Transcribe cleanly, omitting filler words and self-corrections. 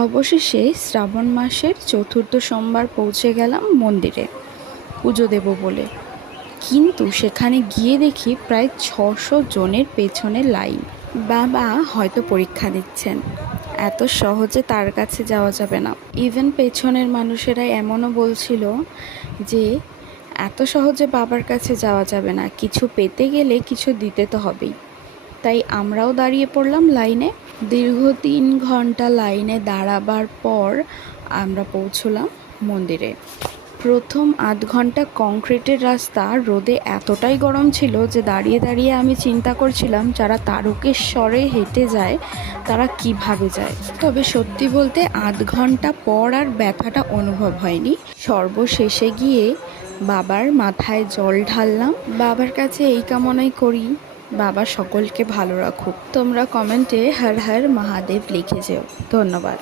অবশেষে শ্রাবণ মাসের চতুর্থ সোমবার পৌঁছে গেলাম মন্দিরে পুজো দেব বলে। কিন্তু সেখানে গিয়ে দেখি প্রায় 600 জনের পেছনে লাইন। বাবা হয়তো পরীক্ষা দিচ্ছেন, এত সহজে তার কাছে যাওয়া যাবে না। ইভেন পেছনের মানুষেরা এমনও বলছিল যে এত সহজে বাবার কাছে যাওয়া যাবে না, কিছু পেতে গেলে কিছু দিতে তো হবেই। তাই আমরাও দাঁড়িয়ে পড়লাম লাইনে। দীর্ঘ 3 ঘন্টা লাইনে দাঁড়াবার পর আমরা পৌঁছলাম মন্দিরে। প্রথম আধ ঘন্টা কংক্রিটের রাস্তা, রোদে এতটাই গরম ছিল যে দাঁড়িয়ে দাঁড়িয়ে আমি চিন্তা করছিলাম যারা তারকেশ্বরে হেঁটে যায় তারা কিভাবে যায়। তবে সত্যি বলতে আধ ঘন্টা পর আর ব্যথাটা অনুভব হয়নি। সর্বশেষে গিয়ে বাবার মাথায় জল ঢাললাম। বাবার কাছে এই কামনাই করি, বাবা সকলকে ভালো রাখুক। তোমরা কমেন্টে হর হর মহাদেব লিখে যেও। ধন্যবাদ।